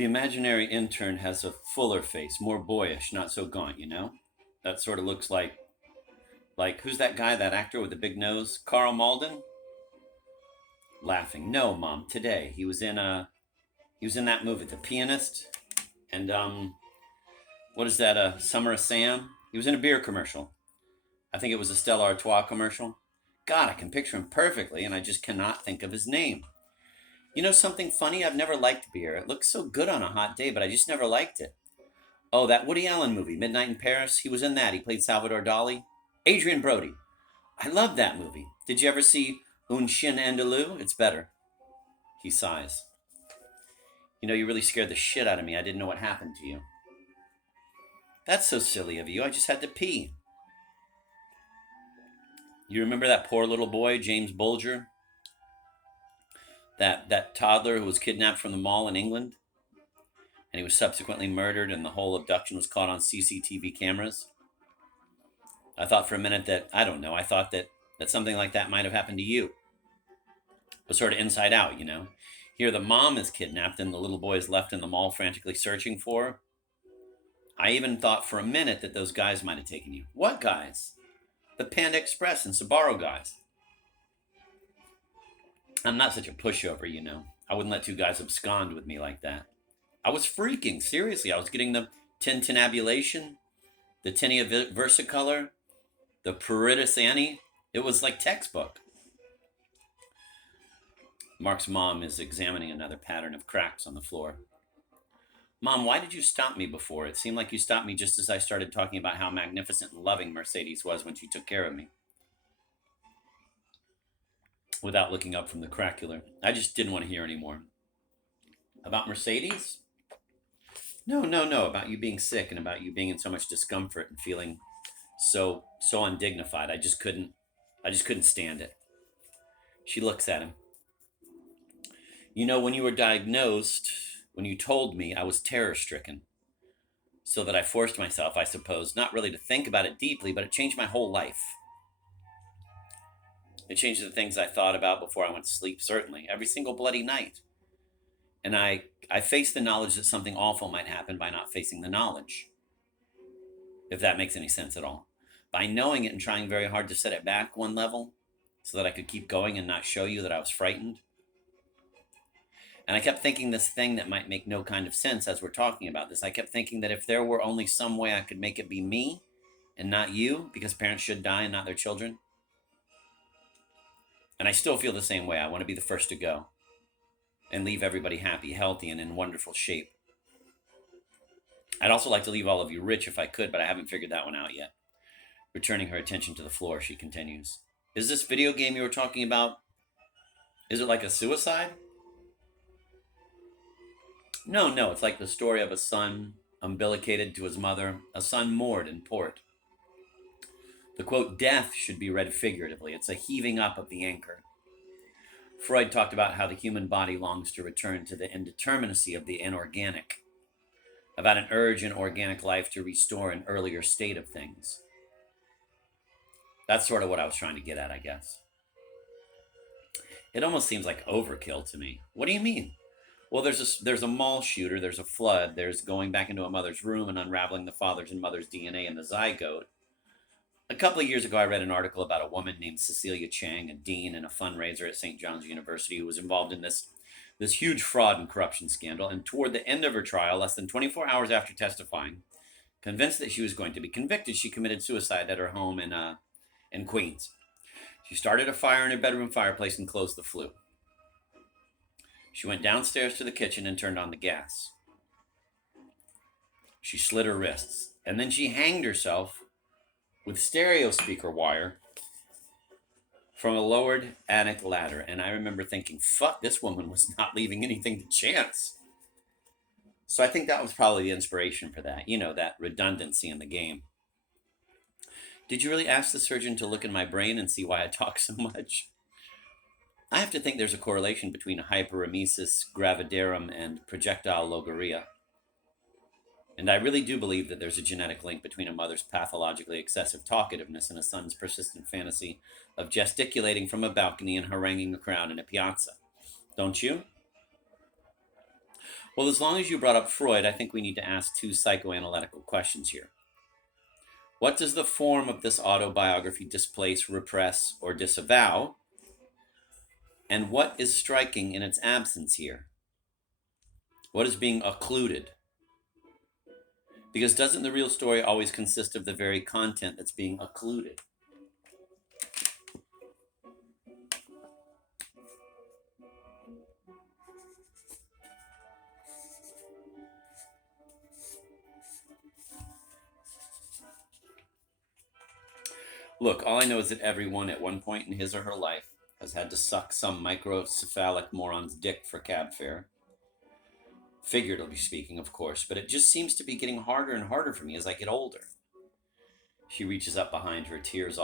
The imaginary intern has a fuller face, more boyish, not so gaunt, That sort of looks like who's that guy, that actor with the big nose? Carl Malden? Laughing. No, Mom, today. He was in that movie, The Pianist, and what is that, Summer of Sam? He was in a beer commercial. I think it was a Stella Artois commercial. God, I can picture him perfectly, and I just cannot think of his name. You know something funny? I've never liked beer. It looks so good on a hot day, but I just never liked it. Oh, that Woody Allen movie, Midnight in Paris. He was in that. He played Salvador Dali. Adrian Brody. I love that movie. Did you ever see Un Chien Andalou? It's better. He sighs. You really scared the shit out of me. I didn't know what happened to you. That's so silly of you. I just had to pee. You remember that poor little boy, James Bulger? That toddler who was kidnapped from the mall in England? And he was subsequently murdered, and the whole abduction was caught on CCTV cameras? I thought for a minute that, I don't know, I thought that something like that might have happened to you. But sort of inside out. Here the mom is kidnapped and the little boy is left in the mall frantically searching for her. I even thought for a minute that those guys might have taken you. What guys? The Panda Express and Sbarro guys. I'm not such a pushover. I wouldn't let two guys abscond with me like that. I was freaking, seriously. I was getting the tintinnabulation, the tinea versicolor, the pruritus Annie. It was like textbook. Mark's mom is examining another pattern of cracks on the floor. Mom, why did you stop me before? It seemed like you stopped me just as I started talking about how magnificent and loving Mercedes was when she took care of me. Without looking up from the cracular, I just didn't want to hear anymore. About Mercedes? No, no, no. About you being sick and about you being in so much discomfort and feeling so undignified. I just couldn't stand it. She looks at him. When you were diagnosed, when you told me, I was terror stricken. So that I forced myself, I suppose, not really to think about it deeply, but it changed my whole life. It changed the things I thought about before I went to sleep, certainly, every single bloody night. And I faced the knowledge that something awful might happen by not facing the knowledge, if that makes any sense at all. By knowing it and trying very hard to set it back one level so that I could keep going and not show you that I was frightened. And I kept thinking this thing that might make no kind of sense as we're talking about this. I kept thinking that if there were only some way I could make it be me and not you, because parents should die and not their children. And I still feel the same way. I want to be the first to go and leave everybody happy, healthy, and in wonderful shape. I'd also like to leave all of you rich if I could, but I haven't figured that one out yet. Returning her attention to the floor, she continues. Is this video game you were talking about, is it like a suicide? No, no, it's like the story of a son umbilicated to his mother, a son moored in port. The quote, death should be read figuratively. It's a heaving up of the anchor. Freud talked about how the human body longs to return to the indeterminacy of the inorganic, about an urge in organic life to restore an earlier state of things. That's sort of what I was trying to get at, I guess. It almost seems like overkill to me. What do you mean? Well, there's a mall shooter, there's a flood, there's going back into a mother's room and unraveling the father's and mother's DNA in the zygote. A couple of years ago, I read an article about a woman named Cecilia Chang, a dean and a fundraiser at St. John's University, who was involved in this huge fraud and corruption scandal. And toward the end of her trial, less than 24 hours after testifying, convinced that she was going to be convicted, she committed suicide at her home in Queens. She started a fire in her bedroom fireplace and closed the flue. She went downstairs to the kitchen and turned on the gas. She slit her wrists, and then she hanged herself with stereo speaker wire from a lowered attic ladder. And I remember thinking, fuck, this woman was not leaving anything to chance. So I think that was probably the inspiration for that, that redundancy in the game. Did you really ask the surgeon to look in my brain and see why I talk so much? I have to think there's a correlation between hyperemesis gravidarum and projectile logorrhea. And I really do believe that there's a genetic link between a mother's pathologically excessive talkativeness and a son's persistent fantasy of gesticulating from a balcony and haranguing a crowd in a piazza. Don't you? Well, as long as you brought up Freud, I think we need to ask two psychoanalytical questions here. What does the form of this autobiography displace, repress, or disavow? And what is striking in its absence here? What is being occluded? Because doesn't the real story always consist of the very content that's being occluded? Look, all I know is that everyone at one point in his or her life has had to suck some microcephalic moron's dick for cab fare. Figuratively speaking, of course, but it just seems to be getting harder and harder for me as I get older. She reaches up behind her, tears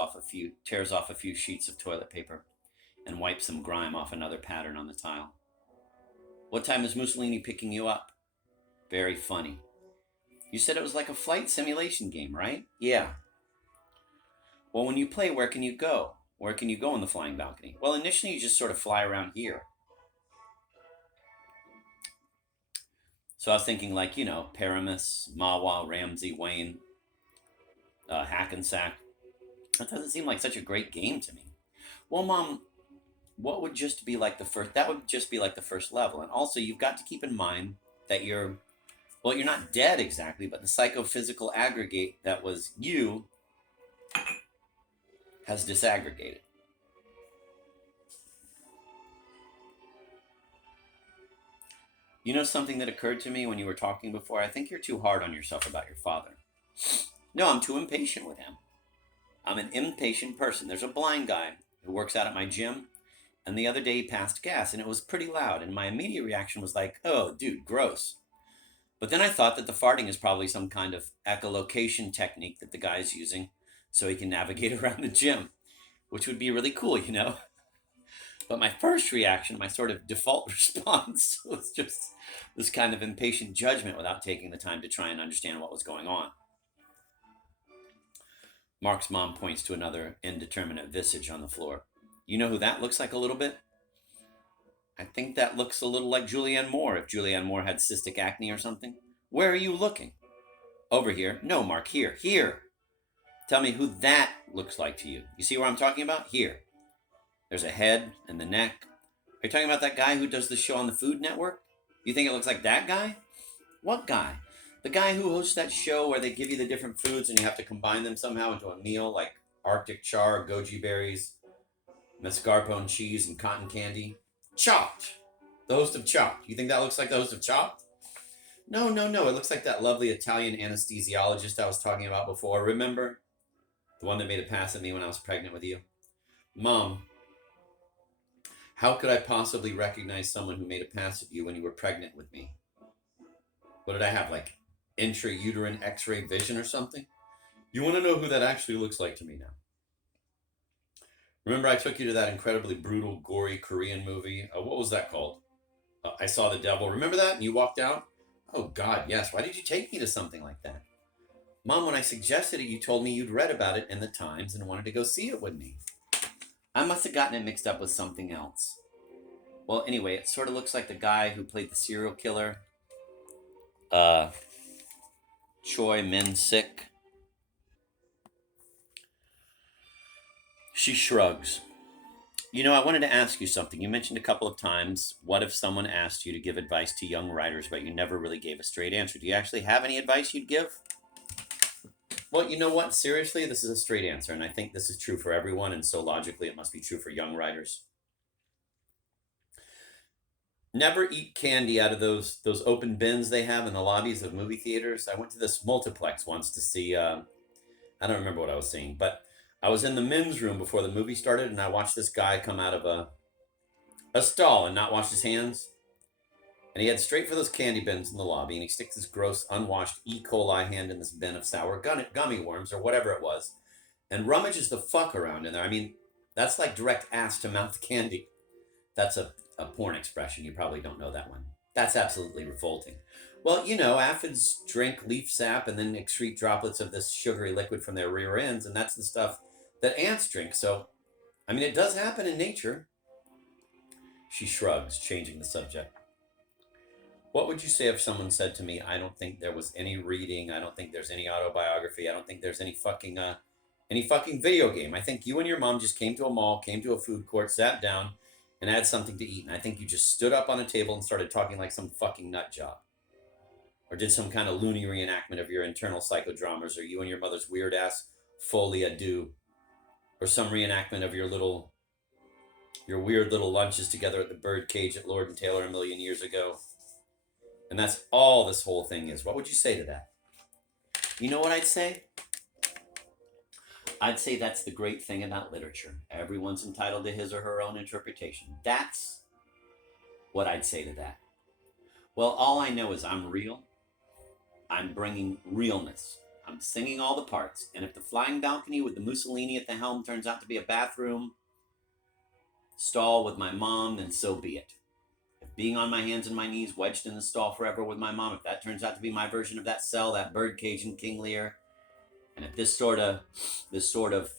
tears off a few sheets of toilet paper, and wipes some grime off another pattern on the tile. What time is Mussolini picking you up? Very funny. You said it was like a flight simulation game, right? Yeah. Well, when you play, where can you go? Where can you go on the flying balcony? Well, initially you just sort of fly around here. So I was thinking like, Paramus, Mawa, Ramsey, Wayne, Hackensack. That doesn't seem like such a great game to me. Well, Mom, what would just be like the first? That would just be like the first level. And also, you've got to keep in mind that you're not dead exactly, but the psychophysical aggregate that was you has disaggregated. You know something that occurred to me when you were talking before? I think you're too hard on yourself about your father. No, I'm too impatient with him. I'm an impatient person. There's a blind guy who works out at my gym, and the other day he passed gas, and it was pretty loud, and my immediate reaction was like, oh, dude, gross. But then I thought that the farting is probably some kind of echolocation technique that the guy's using so he can navigate around the gym, which would be really cool, But my first reaction, my sort of default response, was just this kind of impatient judgment without taking the time to try and understand what was going on. Mark's mom points to another indeterminate visage on the floor. You know who that looks like a little bit? I think that looks a little like Julianne Moore, if Julianne Moore had cystic acne or something. Where are you looking? Over here. No, Mark, here. Here. Tell me who that looks like to you. You see what I'm talking about? Here. There's a head and the neck. Are you talking about that guy who does the show on the Food Network? You think it looks like that guy? What guy? The guy who hosts that show where they give you the different foods and you have to combine them somehow into a meal, like Arctic char, goji berries, mascarpone cheese, and cotton candy. Chopped. The host of Chopped. You think that looks like the host of Chopped? No. It looks like that lovely Italian anesthesiologist I was talking about before. Remember? The one that made a pass at me when I was pregnant with you. Mom, how could I possibly recognize someone who made a pass at you when you were pregnant with me? What did I have, like intrauterine x-ray vision or something? You want to know who that actually looks like to me now? Remember I took you to that incredibly brutal, gory Korean movie? What was that called? I Saw the Devil. Remember that? And you walked out? Oh, God, yes. Why did you take me to something like that? Mom, when I suggested it, you told me you'd read about it in the Times and wanted to go see it with me. I must have gotten it mixed up with something else. Well, anyway, it sort of looks like the guy who played the serial killer, Choi Min-sik. She shrugs. I wanted to ask you something. You mentioned a couple of times, what if someone asked you to give advice to young writers, but you never really gave a straight answer? Do you actually have any advice you'd give? Well, you know what? Seriously, this is a straight answer, and I think this is true for everyone, and so logically it must be true for young writers. Never eat candy out of those open bins they have in the lobbies of movie theaters. I went to this multiplex once to see, I don't remember what I was seeing, but I was in the men's room before the movie started, and I watched this guy come out of a stall and not wash his hands. And he heads straight for those candy bins in the lobby, and he sticks his gross, unwashed E. coli hand in this bin of sour gummy worms, or whatever it was, and rummages the fuck around in there. I mean, that's like direct ass to mouth candy. That's a porn expression. You probably don't know that one. That's absolutely revolting. Well, aphids drink leaf sap and then excrete droplets of this sugary liquid from their rear ends, and that's the stuff that ants drink. So, I mean, it does happen in nature. She shrugs, changing the subject. What would you say if someone said to me, I don't think there was any reading, I don't think there's any autobiography, I don't think there's any fucking video game. I think you and your mom just came to a mall, came to a food court, sat down, and had something to eat. And I think you just stood up on a table and started talking like some fucking nut job. Or did some kind of loony reenactment of your internal psychodramas, or you and your mother's weird ass folie à deux, or some reenactment of your weird little lunches together at the bird cage at Lord and Taylor a million years ago. And that's all this whole thing is. What would you say to that? You know what I'd say? I'd say that's the great thing about literature. Everyone's entitled to his or her own interpretation. That's what I'd say to that. Well, all I know is I'm real. I'm bringing realness. I'm singing all the parts. And if the flying balcony with the Mussolini at the helm turns out to be a bathroom stall with my mom, then so be it. If being on my hands and my knees wedged in the stall forever with my mom, if that turns out to be my version of that cell, that bird cage in King Lear, and if this sort of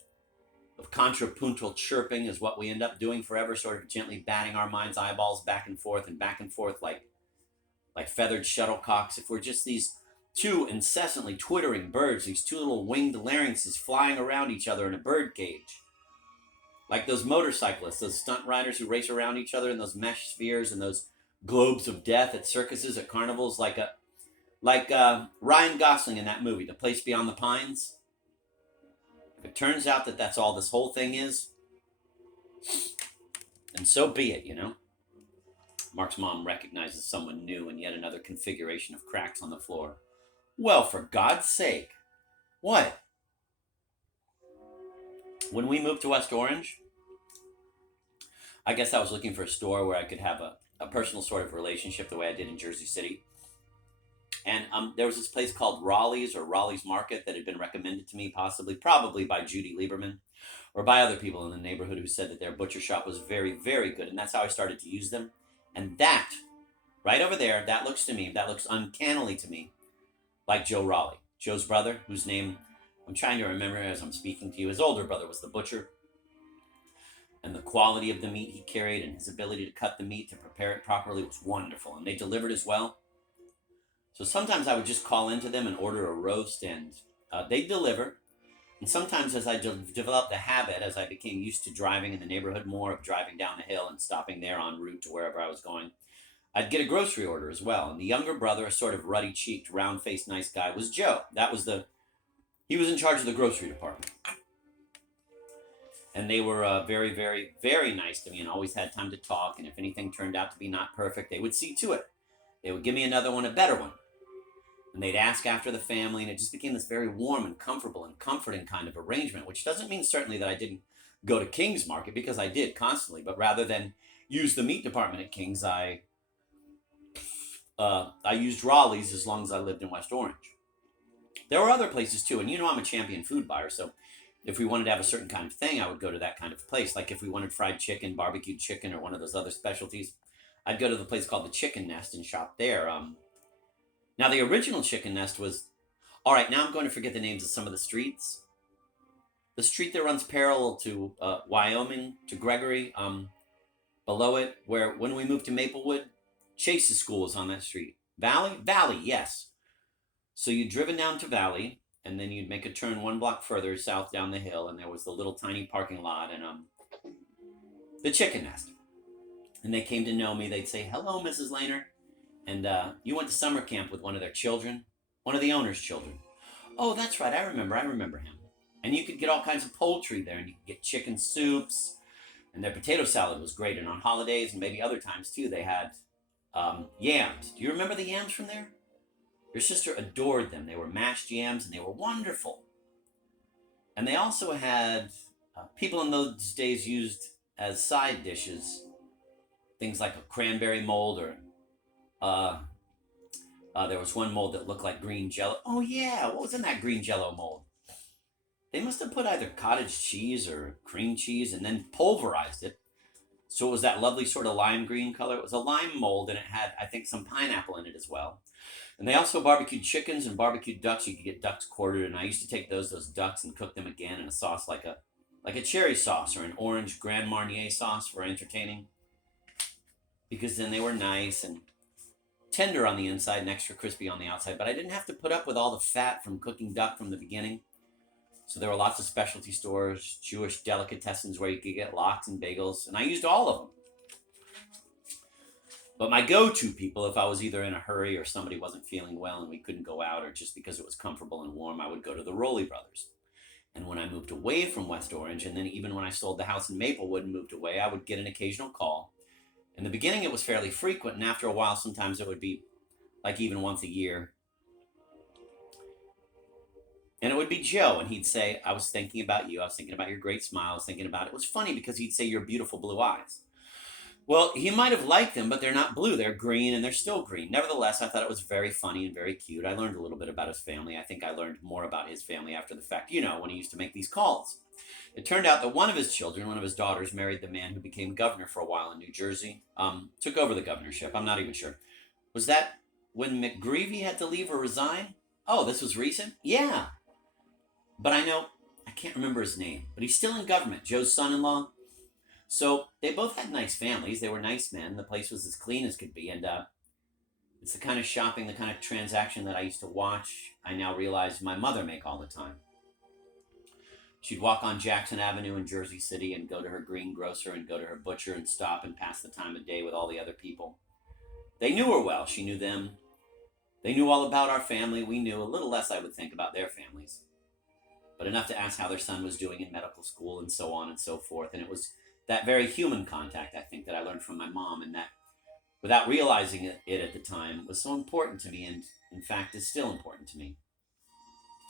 contrapuntal chirping is what we end up doing forever, sort of gently batting our mind's eyeballs back and forth like feathered shuttlecocks, if we're just these two incessantly twittering birds, these two little winged larynxes flying around each other in a bird cage, like those motorcyclists, those stunt riders who race around each other in those mesh spheres and those globes of death at circuses, at carnivals, like Ryan Gosling in that movie, The Place Beyond the Pines. If it turns out that that's all this whole thing is, and so be it, you know. Mark's mom recognizes someone new in yet another configuration of cracks on the floor. Well, for God's sake. What? When we moved to West Orange, I guess I was looking for a store where I could have a personal sort of relationship the way I did in Jersey City. And there was this place called Raleigh's or Raleigh's Market that had been recommended to me, probably by Judy Lieberman or by other people in the neighborhood who said that their butcher shop was very, very good. And that's how I started to use them. And that, right over there, that looks uncannily to me like Joe Raleigh, Joe's brother, whose name I'm trying to remember as I'm speaking to you. His older brother was the butcher. And the quality of the meat he carried and his ability to cut the meat, to prepare it properly was wonderful. And they delivered as well. So sometimes I would just call into them and order a roast, and they'd deliver. And sometimes as I developed the habit, as I became used to driving in the neighborhood more, of driving down the hill and stopping there en route to wherever I was going, I'd get a grocery order as well. And the younger brother, a sort of ruddy-cheeked, round-faced, nice guy, was Joe. He was in charge of the grocery department. And they were very, very, very nice to me and always had time to talk. And if anything turned out to be not perfect, they would see to it. They would give me another one, a better one. And they'd ask after the family, and it just became this very warm and comfortable and comforting kind of arrangement, which doesn't mean certainly that I didn't go to King's Market, because I did constantly, but rather than use the meat department at King's, I used Raleigh's as long as I lived in West Orange. There were other places too, and you know I'm a champion food buyer, so if we wanted to have a certain kind of thing, I would go to that kind of place. Like if we wanted fried chicken, barbecued chicken, or one of those other specialties, I'd go to the place called the Chicken Nest and shop there. Now, the original Chicken Nest was... All right, now I'm going to forget the names of some of the streets. The street that runs parallel to Wyoming, to Gregory, below it, where when we moved to Maplewood, Chase's school was on that street. Valley? Valley, yes. So you'd driven down to Valley, and then you'd make a turn one block further south down the hill, and there was the little tiny parking lot and the Chicken Nest. And they came to know me. They'd say, "Hello, Mrs. Lehner." And you went to summer camp with one of their children, one of the owner's children. Oh, that's right. I remember him. And you could get all kinds of poultry there, and you could get chicken soups, and their potato salad was great. And on holidays and maybe other times too, they had yams. Do you remember the yams from there? Your sister adored them. They were mashed yams, and they were wonderful. And they also had, people in those days used as side dishes, things like a cranberry mold, or there was one mold that looked like green jello. Oh yeah, what was in that green jello mold? They must have put either cottage cheese or cream cheese and then pulverized it. So it was that lovely sort of lime green color. It was a lime mold, and it had, I think, some pineapple in it as well. And they also barbecued chickens and barbecued ducks. You could get ducks quartered, and I used to take those ducks and cook them again in a sauce like a cherry sauce or an orange Grand Marnier sauce for entertaining. Because then they were nice, and tender on the inside and extra crispy on the outside, but I didn't have to put up with all the fat from cooking duck from the beginning. So there were lots of specialty stores, Jewish delicatessens where you could get lox and bagels, and I used all of them. But my go-to people, if I was either in a hurry or somebody wasn't feeling well and we couldn't go out, or just because it was comfortable and warm, I would go to the Rowley Brothers. And when I moved away from West Orange, and then even when I sold the house in Maplewood and moved away, I would get an occasional call. In the beginning, it was fairly frequent, and after a while, sometimes it would be like even once a year. And it would be Joe, and he'd say, I was thinking about you. I was thinking about your great smile. I was thinking about it. It was funny because he'd say, your beautiful blue eyes. Well, he might have liked them, but they're not blue. They're green, and they're still green. Nevertheless, I thought it was very funny and very cute. I learned a little bit about his family. I think I learned more about his family after the fact, when he used to make these calls. It turned out that one of his children, one of his daughters, married the man who became governor for a while in New Jersey, took over the governorship. I'm not even sure. Was that when McGreevy had to leave or resign? Oh, this was recent? Yeah. But I can't remember his name, but he's still in government, Joe's son-in-law. So they both had nice families. They were nice men. The place was as clean as could be. And it's the kind of shopping, the kind of transaction that I used to watch, I now realize my mother make all the time. She'd walk on Jackson Avenue in Jersey City and go to her greengrocer and go to her butcher and stop and pass the time of day with all the other people. They knew her well. She knew them. They knew all about our family. We knew a little less, I would think, about their families, but enough to ask how their son was doing in medical school and so on and so forth. And it was that very human contact, I think, that I learned from my mom, and that, without realizing it at the time, was so important to me, and in fact is still important to me.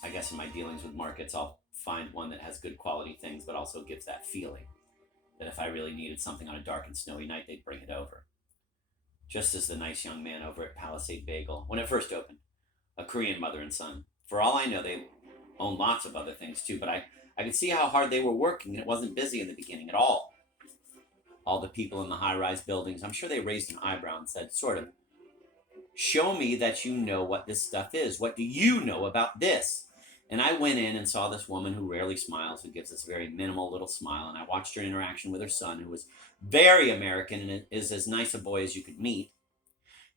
I guess in my dealings with markets, I'll find one that has good quality things, but also gives that feeling that if I really needed something on a dark and snowy night, they'd bring it over. Just as the nice young man over at Palisade Bagel, when it first opened, a Korean mother and son. For all I know, they own lots of other things too, but I could see how hard they were working, and it wasn't busy in the beginning at all. All the people in the high-rise buildings, I'm sure they raised an eyebrow and said, sort of, show me that you know what this stuff is. What do you know about this? And I went in and saw this woman who rarely smiles, who gives this very minimal little smile, and I watched her interaction with her son, who was very American and is as nice a boy as you could meet.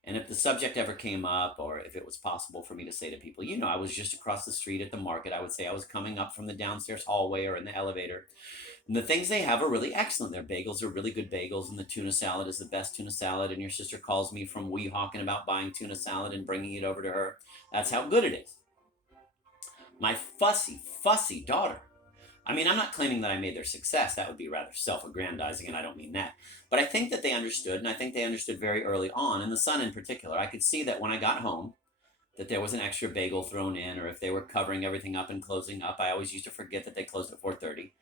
And if the subject ever came up, or if it was possible for me to say to people, I was just across the street at the market, I would say I was coming up from the downstairs hallway or in the elevator. And the things they have are really excellent. Their bagels are really good bagels, and the tuna salad is the best tuna salad. And your sister calls me from Weehawken about buying tuna salad and bringing it over to her. That's how good it is. My fussy daughter. I'm not claiming that I made their success. That would be rather self-aggrandizing, and I don't mean that. But I think that they understood, and I think they understood very early on, and the son in particular. I could see that when I got home, that there was an extra bagel thrown in, or if they were covering everything up and closing up, I always used to forget that they closed at 4:30,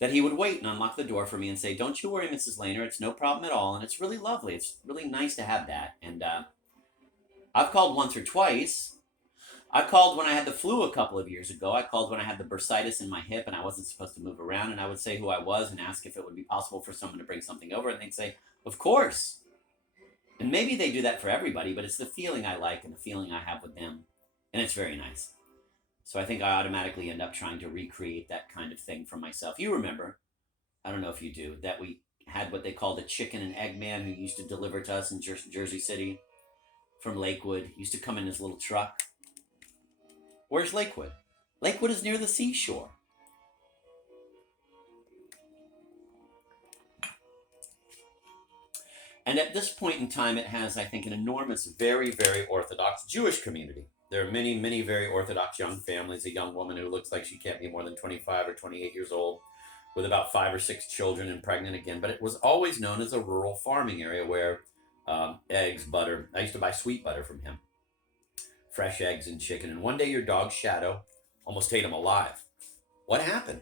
that he would wait and unlock the door for me and say, don't you worry, Mrs. Lehner, it's no problem at all, and it's really lovely. It's really nice to have that. And I've called once or twice. I called when I had the flu a couple of years ago. I called when I had the bursitis in my hip and I wasn't supposed to move around, and I would say who I was and ask if it would be possible for someone to bring something over, and they'd say, of course. And maybe they do that for everybody, but it's the feeling I like and the feeling I have with them, and it's very nice. So I think I automatically end up trying to recreate that kind of thing for myself. You remember, I don't know if you do, that we had what they called a chicken and egg man who used to deliver to us in Jersey City from Lakewood. He used to come in his little truck. Where's Lakewood? Lakewood is near the seashore. And at this point in time, it has, I think, an enormous, very, very Orthodox Jewish community. There are many, many very Orthodox young families. A young woman who looks like she can't be more than 25 or 28 years old, with about 5 or 6 children and pregnant again. But it was always known as a rural farming area where eggs, butter. I used to buy sweet butter from him. Fresh eggs and chicken. And one day your dog, Shadow, almost ate him alive. What happened?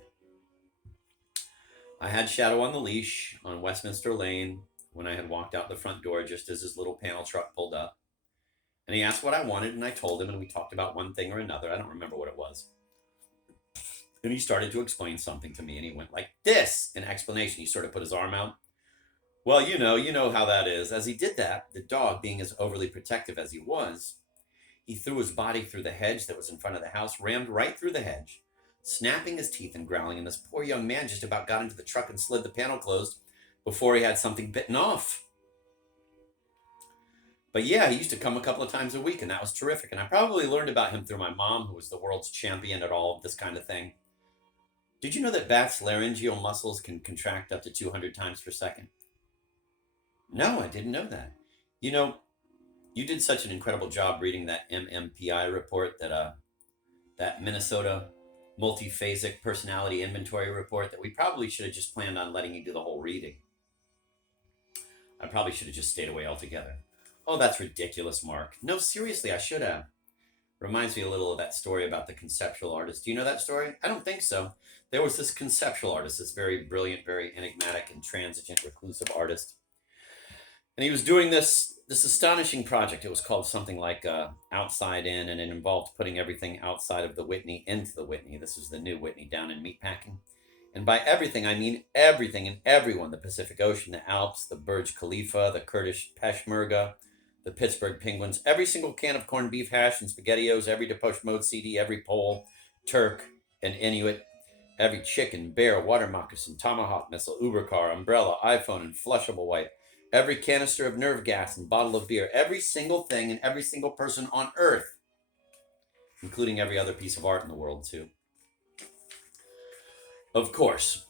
I had Shadow on the leash on Westminster Lane when I had walked out the front door just as his little panel truck pulled up. And he asked what I wanted, and I told him, and we talked about one thing or another. I don't remember what it was. And he started to explain something to me, and he went like this in explanation. He sort of put his arm out. Well, you know how that is. As he did that, the dog, being as overly protective as he was, he threw his body through the hedge that was in front of the house, rammed right through the hedge, snapping his teeth and growling, and this poor young man just about got into the truck and slid the panel closed before he had something bitten off. But yeah, he used to come a couple of times a week, and that was terrific. And I probably learned about him through my mom, who was the world's champion at all of this kind of thing. Did you know that bats' laryngeal muscles can contract up to 200 times per second? No, I didn't know that. You know, you did such an incredible job reading that MMPI report, that Minnesota multiphasic personality inventory report, that we probably should have just planned on letting you do the whole reading. I probably should have just stayed away altogether. Oh, that's ridiculous, Mark. No, seriously, I should have. Reminds me a little of that story about the conceptual artist. Do you know that story? I don't think so. There was this conceptual artist, this very brilliant, very enigmatic, intransigent, reclusive artist, and he was doing this astonishing project. It was called something like Outside In, and it involved putting everything outside of the Whitney into the Whitney. This was the new Whitney down in Meatpacking. And by everything, I mean everything and everyone: the Pacific Ocean, the Alps, the Burj Khalifa, the Kurdish Peshmerga, the Pittsburgh Penguins, every single can of corned beef hash and SpaghettiOs, every Depeche Mode CD, every Pole, Turk, and Inuit, every chicken, bear, water moccasin, tomahawk missile, Uber car, umbrella, iPhone, and flushable wipe, every canister of nerve gas and bottle of beer, every single thing and every single person on Earth, including every other piece of art in the world, too. Of course,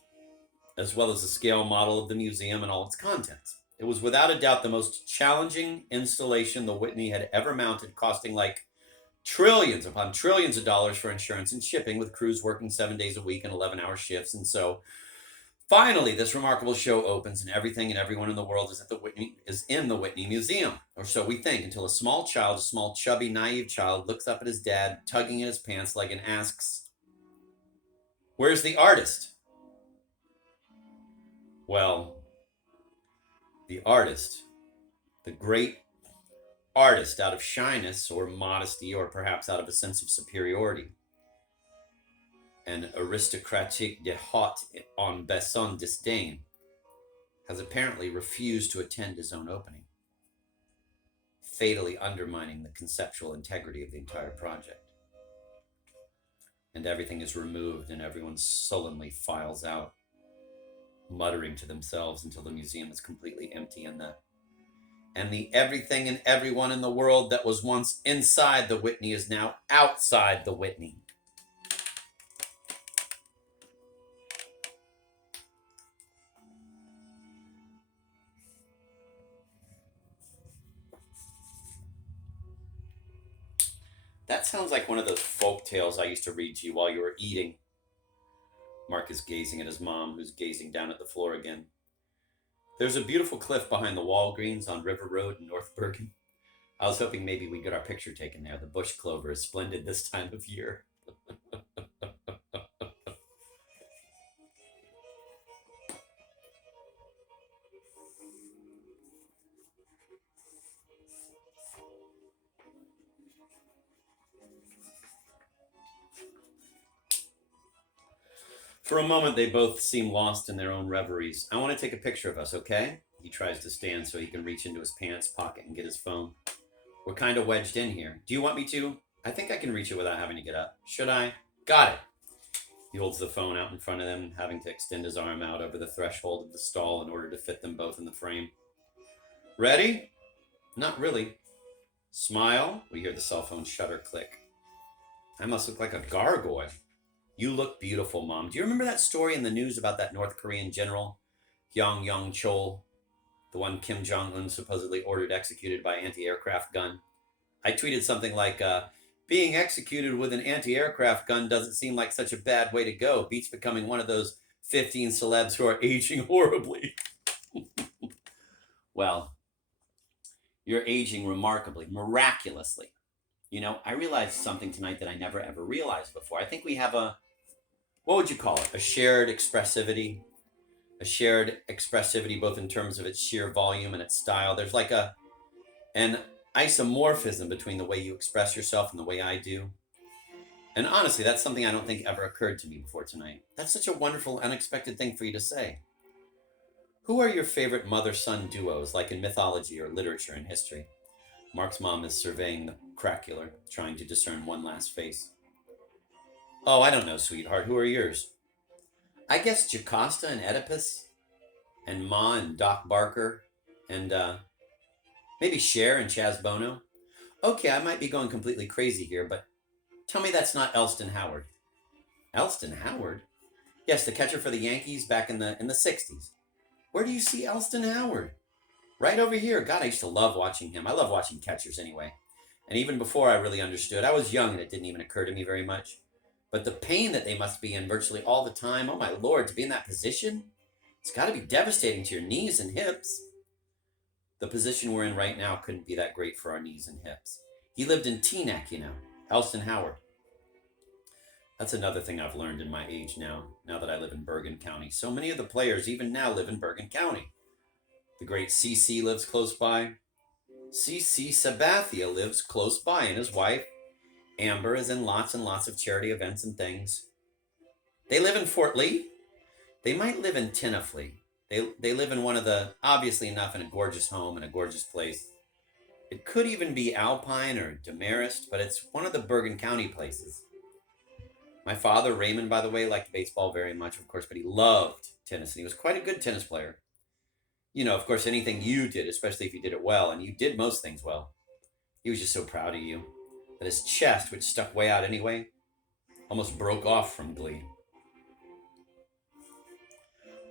as well as the scale model of the museum and all its contents. It was without a doubt the most challenging installation the Whitney had ever mounted, costing like trillions upon trillions of dollars for insurance and shipping, with crews working 7 days a week and 11-hour shifts. And so finally, this remarkable show opens, and everything and everyone in the world is in the Whitney Museum, or so we think, until a small child, a small, chubby, naive child, looks up at his dad, tugging at his pants leg, and asks, "Where's the artist?" Well, the artist, the great artist, out of shyness or modesty, or perhaps out of a sense of superiority, an aristocratique de haute en baissant disdain, has apparently refused to attend his own opening, fatally undermining the conceptual integrity of the entire project. And everything is removed, and everyone sullenly files out, muttering to themselves until the museum is completely empty, and the everything and everyone in the world that was once inside the Whitney is now outside the Whitney. That sounds like one of those folk tales I used to read to you while you were eating. Mark is gazing at his mom, who's gazing down at the floor again. There's a beautiful cliff behind the Walgreens on River Road in North Bergen. I was hoping maybe we'd get our picture taken there. The bush clover is splendid this time of year. For a moment, they both seem lost in their own reveries. "I want to take a picture of us, okay?" He tries to stand so he can reach into his pants pocket and get his phone. "We're kind of wedged in here. Do you want me to? I think I can reach it without having to get up. Should I?" "Got it." He holds the phone out in front of them, having to extend his arm out over the threshold of the stall in order to fit them both in the frame. "Ready?" "Not really." "Smile." We hear the cell phone shutter click. "I must look like a gargoyle." "You look beautiful, Mom. Do you remember that story in the news about that North Korean general, Hyang Yong Chol, the one Kim Jong-un supposedly ordered executed by anti-aircraft gun? I tweeted something like, being executed with an anti-aircraft gun doesn't seem like such a bad way to go. Beats becoming one of those 15 celebs who are aging horribly." Well, you're aging remarkably, miraculously. You know, I realized something tonight that I never ever realized before. I think we have what would you call it? A shared expressivity. A shared expressivity, both in terms of its sheer volume and its style. There's like an isomorphism between the way you express yourself and the way I do. And honestly, that's something I don't think ever occurred to me before tonight. That's such a wonderful, unexpected thing for you to say. Who are your favorite mother-son duos, like in mythology or literature and history? Mark's mom is surveying the cracular, trying to discern one last face. "Oh, I don't know, sweetheart. Who are yours?" "I guess Jocasta and Oedipus, and Ma and Doc Barker, and Maybe Cher and Chaz Bono. Okay, I might be going completely crazy here, but tell me that's not Elston Howard. Elston Howard? Yes, the catcher for the Yankees back in the 60s. Where do you see Elston Howard? Right over here. God, I used to love watching him. I love watching catchers anyway. And even before I really understood, I was young and it didn't even occur to me very much. But the pain that they must be in virtually all the time, oh my Lord, to be in that position, it's got to be devastating to your knees and hips. The position we're in right now couldn't be that great for our knees and hips. He lived in Teaneck, Elston Howard. That's another thing I've learned in my age now that I live in Bergen County. So many of the players even now live in Bergen County. The great CC lives close by. CC Sabathia lives close by, and his wife, Amber, is in lots and lots of charity events and things. They live in Fort Lee. They might live in Tinafly. They live in one of the, obviously enough, in a gorgeous home in a gorgeous place. It could even be Alpine or Demarest, but it's one of the Bergen County places. My father, Raymond, by the way, liked baseball very much, of course, but he loved tennis, and he was quite a good tennis player. Of course, anything you did, especially if you did it well, and you did most things well, he was just so proud of you that his chest, which stuck way out anyway, almost broke off from glee.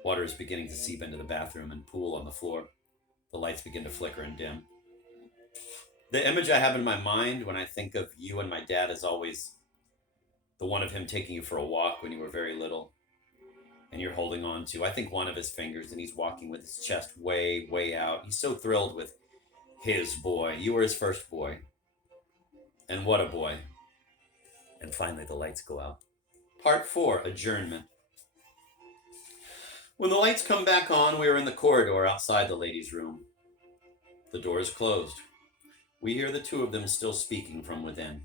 Water is beginning to seep into the bathroom and pool on the floor. The lights begin to flicker and dim. The image I have in my mind when I think of you and my dad is always the one of him taking you for a walk when you were very little. And you're holding on to, I think, one of his fingers, and he's walking with his chest way, way out. He's so thrilled with his boy. You were his first boy. And what a boy. And finally, the lights go out. Part 4, adjournment. When the lights come back on, we are in the corridor outside the ladies' room. The door is closed. We hear the two of them still speaking from within.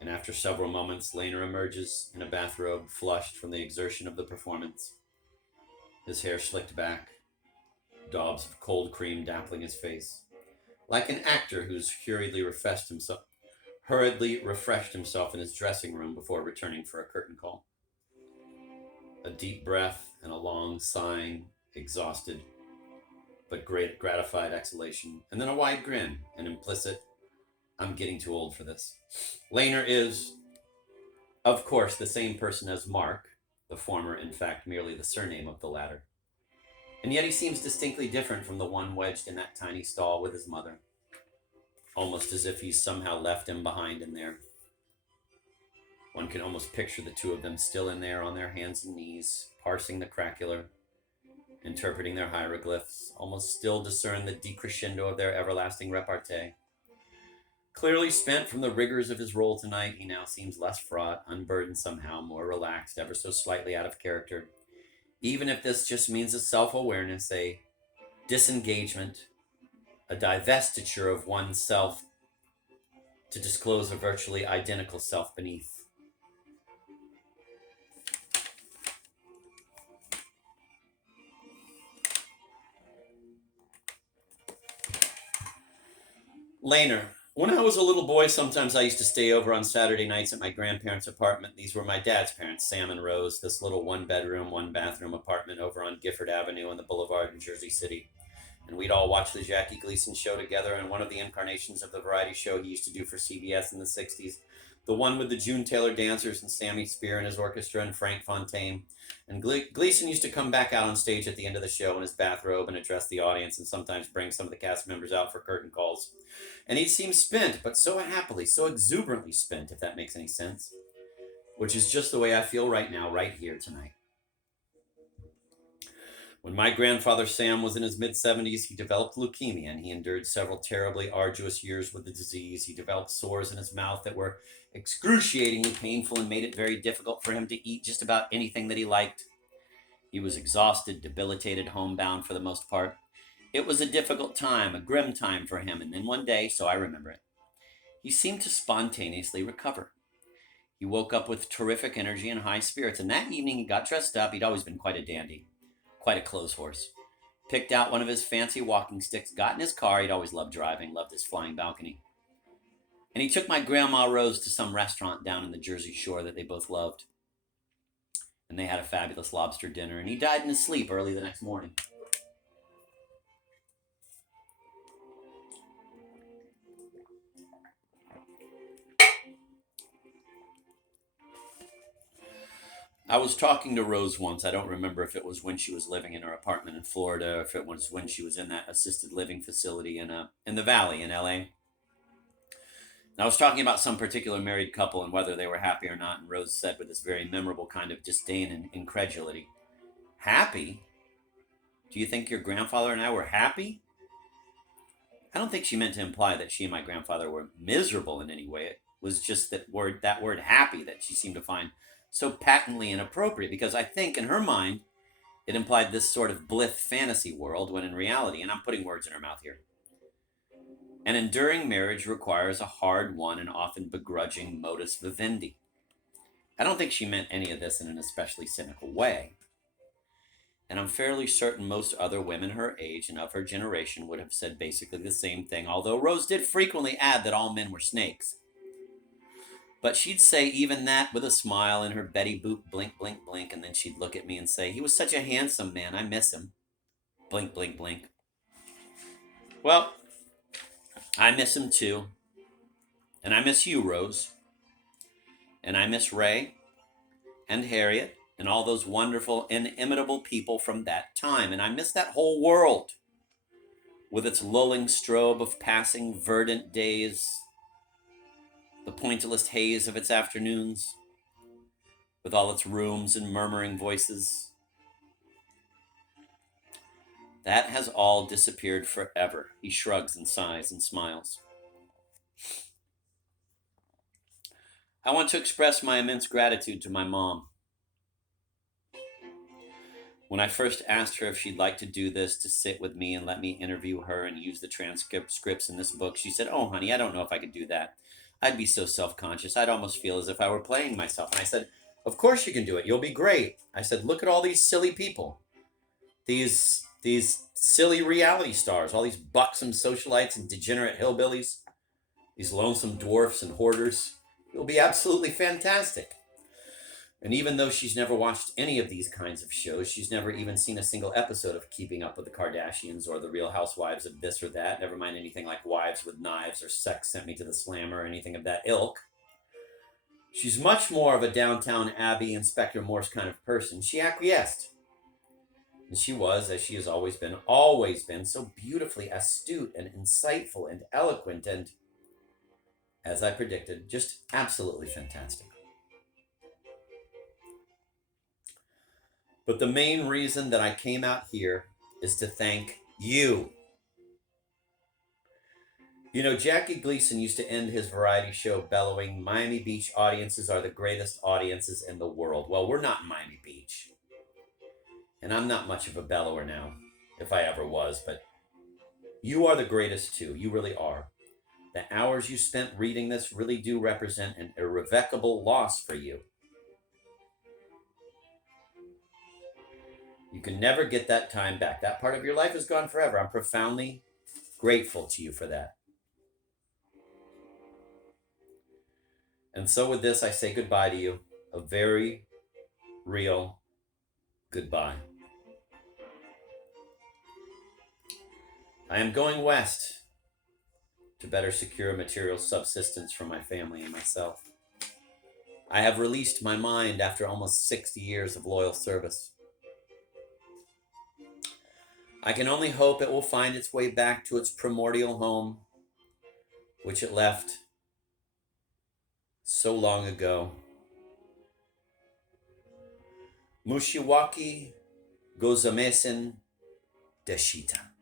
And after several moments, Laner emerges in a bathrobe, flushed from the exertion of the performance. His hair slicked back, daubs of cold cream dappling his face, like an actor who's hurriedly refreshed himself in his dressing room before returning for a curtain call. A deep breath and a long, sighing, exhausted, but great gratified exhalation, and then a wide grin, an implicit, I'm getting too old for this. Laner is, of course, the same person as Mark, the former, in fact, merely the surname of the latter. And yet he seems distinctly different from the one wedged in that tiny stall with his mother, almost as if he's somehow left him behind in there. One can almost picture the two of them still in there on their hands and knees, parsing the craquelure, interpreting their hieroglyphs, almost still discern the decrescendo of their everlasting repartee. Clearly spent from the rigors of his role tonight, he now seems less fraught, unburdened somehow, more relaxed, ever so slightly out of character. Even if this just means a self-awareness, a disengagement, a divestiture of oneself to disclose a virtually identical self beneath. Laner. When I was a little boy, sometimes I used to stay over on Saturday nights at my grandparents' apartment. These were my dad's parents, Sam and Rose, this little one-bedroom, one-bathroom apartment over on Gifford Avenue on the boulevard in Jersey City. And we'd all watch the Jackie Gleason show together, and one of the incarnations of the variety show he used to do for CBS in the 60s. The one with the June Taylor dancers and Sammy Spear and his orchestra and Frank Fontaine. And Gleason used to come back out on stage at the end of the show in his bathrobe and address the audience and sometimes bring some of the cast members out for curtain calls. And he seemed spent, but so happily, so exuberantly spent, if that makes any sense. Which is just the way I feel right now, right here tonight. When my grandfather Sam was in his mid-70s, he developed leukemia, and he endured several terribly arduous years with the disease. He developed sores in his mouth that were excruciatingly painful and made it very difficult for him to eat just about anything that he liked. He was exhausted, debilitated, homebound for the most part. It was a difficult time, a grim time for him, and then one day, so I remember it, he seemed to spontaneously recover. He woke up with terrific energy and high spirits, and that evening he got dressed up. He'd always been quite a dandy, quite a clothes horse. Picked out one of his fancy walking sticks, got in his car. He'd always loved driving, loved his flying balcony. And he took my grandma Rose to some restaurant down in the Jersey Shore that they both loved. And they had a fabulous lobster dinner, and he died in his sleep early the next morning. I was talking to Rose once. I don't remember if it was when she was living in her apartment in Florida, or if it was when she was in that assisted living facility in the Valley in LA. And I was talking about some particular married couple and whether they were happy or not. And Rose said with this very memorable kind of disdain and incredulity, "Happy? Do you think your grandfather and I were happy?" I don't think she meant to imply that she and my grandfather were miserable in any way. It was just that word happy that she seemed to find so patently inappropriate, because I think in her mind it implied this sort of blith fantasy world, when in reality, and I'm putting words in her mouth here, an enduring marriage requires a hard won and often begrudging modus vivendi. I don't think she meant any of this in an especially cynical way. And I'm fairly certain most other women her age and of her generation would have said basically the same thing, although Rose did frequently add that all men were snakes. But she'd say even that with a smile and her Betty Boop blink, blink, blink, and then she'd look at me and say, "He was such a handsome man, I miss him." Blink, blink, blink. Well, I miss him too. And I miss you, Rose. And I miss Ray and Harriet and all those wonderful, inimitable people from that time. And I miss that whole world with its lulling strobe of passing verdant days, the pointillist haze of its afternoons, with all its rooms and murmuring voices. That has all disappeared forever. He shrugs and sighs and smiles. I want to express my immense gratitude to my mom. When I first asked her if she'd like to do this, to sit with me and let me interview her and use the transcripts in this book, she said, "Oh, honey, I don't know if I could do that. I'd be so self-conscious. I'd almost feel as if I were playing myself." And I said, "Of course you can do it. You'll be great." I said, "Look at all these silly people. These silly reality stars, all these buxom socialites and degenerate hillbillies, these lonesome dwarfs and hoarders. It'll be absolutely fantastic." And even though she's never watched any of these kinds of shows, she's never even seen a single episode of Keeping Up with the Kardashians or The Real Housewives of this or that, never mind anything like Wives with Knives or Sex Sent Me to the Slammer or anything of that ilk. She's much more of a Downtown Abbey, Inspector Morse kind of person. She acquiesced. And she was, as she has always been, so beautifully astute and insightful and eloquent and, as I predicted, just absolutely fantastic. But the main reason that I came out here is to thank you. You know, Jackie Gleason used to end his variety show bellowing, "Miami Beach audiences are the greatest audiences in the world." Well, we're not in Miami Beach. And I'm not much of a bellower now, if I ever was, but you are the greatest too. You really are. The hours you spent reading this really do represent an irrevocable loss for you. You can never get that time back. That part of your life is gone forever. I'm profoundly grateful to you for that. And so with this, I say goodbye to you. A very real goodbye. I am going west to better secure material subsistence for my family and myself. I have released my mind after almost 60 years of loyal service. I can only hope it will find its way back to its primordial home, which it left so long ago. Mushiwaki Gozamesen Deshita.